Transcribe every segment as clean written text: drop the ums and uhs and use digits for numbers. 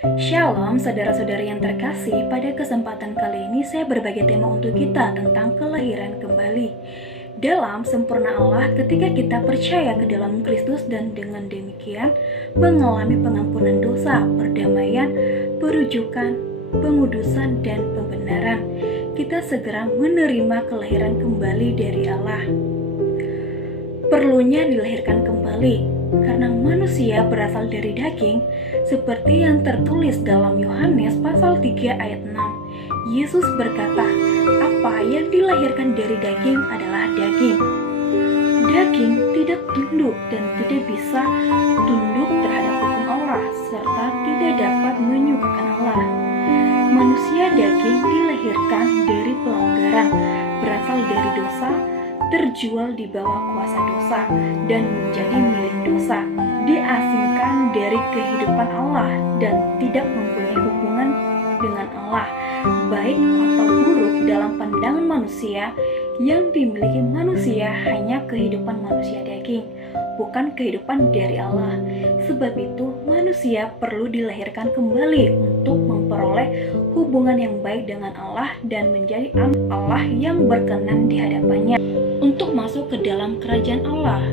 Shalom saudara-saudari yang terkasih, pada kesempatan kali ini saya berbagi tema untuk kita tentang kelahiran kembali. Dalam sempurna Allah, ketika kita percaya ke dalam Kristus dan dengan demikian mengalami pengampunan dosa, perdamaian, perujukan, pengudusan, dan pembenaran, kita segera menerima kelahiran kembali dari Allah. Perlunya dilahirkan kembali karena manusia berasal dari daging, seperti yang tertulis dalam Yohanes pasal 3 ayat 6. Yesus berkata, apa yang dilahirkan dari daging adalah daging. Daging tidak tunduk dan tidak bisa tunduk terhadap hukum Allah, serta tidak dapat menyukakan Allah. Manusia daging dilahirkan dari pelanggaran, berasal dari dosa, terjual di bawah kuasa dosa, dan menjadi milik dosa, diasingkan dari kehidupan Allah dan tidak mempunyai hubungan dengan Allah, baik atau buruk dalam pandangan manusia. Yang dimiliki manusia hanya kehidupan manusia daging, bukan kehidupan dari Allah. Sebab itu manusia perlu dilahirkan kembali untuk memperoleh hubungan yang baik dengan Allah dan menjadi anak Allah yang berkenan di hadapannya, untuk masuk ke dalam kerajaan Allah.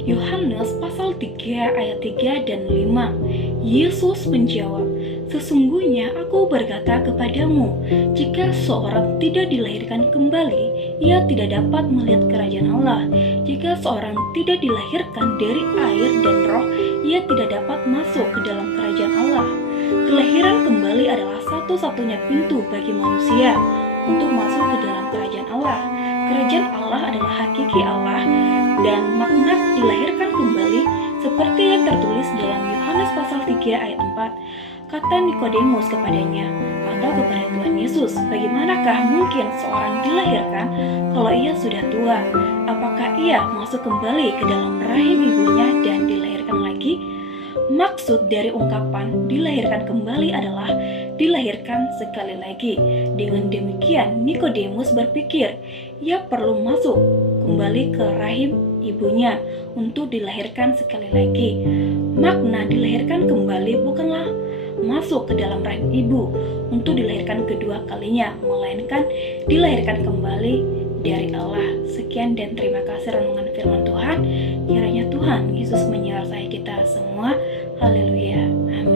Yohanes pasal 3 ayat 3 dan 5. Yesus menjawab, sesungguhnya aku berkata kepadamu, jika seorang tidak dilahirkan kembali, ia tidak dapat melihat kerajaan Allah. Jika seorang tidak dilahirkan dari air dan roh, ia tidak dapat masuk ke dalam kerajaan Allah. Kelahiran kembali adalah satu-satunya pintu bagi manusia untuk masuk ke dalam kerajaan Allah. Kerajaan Allah adalah hakiki Allah, dan makna dilahirkan kembali seperti yang tertulis dalam Yohanes pasal 3 ayat 4. Kata Nikodemus kepadanya, atau kepada Tuhan Yesus, bagaimanakah mungkin seorang dilahirkan kalau ia sudah tua? Apakah ia masuk kembali ke dalam rahim ibunya dan dilahirkan lagi? Maksud dari ungkapan dilahirkan kembali adalah dilahirkan sekali lagi. Dengan demikian, Nikodemus berpikir ia perlu masuk kembali ke rahim ibunya untuk dilahirkan sekali lagi. Makna dilahirkan kembali bukanlah masuk ke dalam rahim ibu untuk dilahirkan kedua kalinya, melainkan dilahirkan kembali dari Allah. Sekian dan terima kasih renungan firman Tuhan. Kiranya Tuhan Yesus menyertai kita semua. Haleluya. Amin.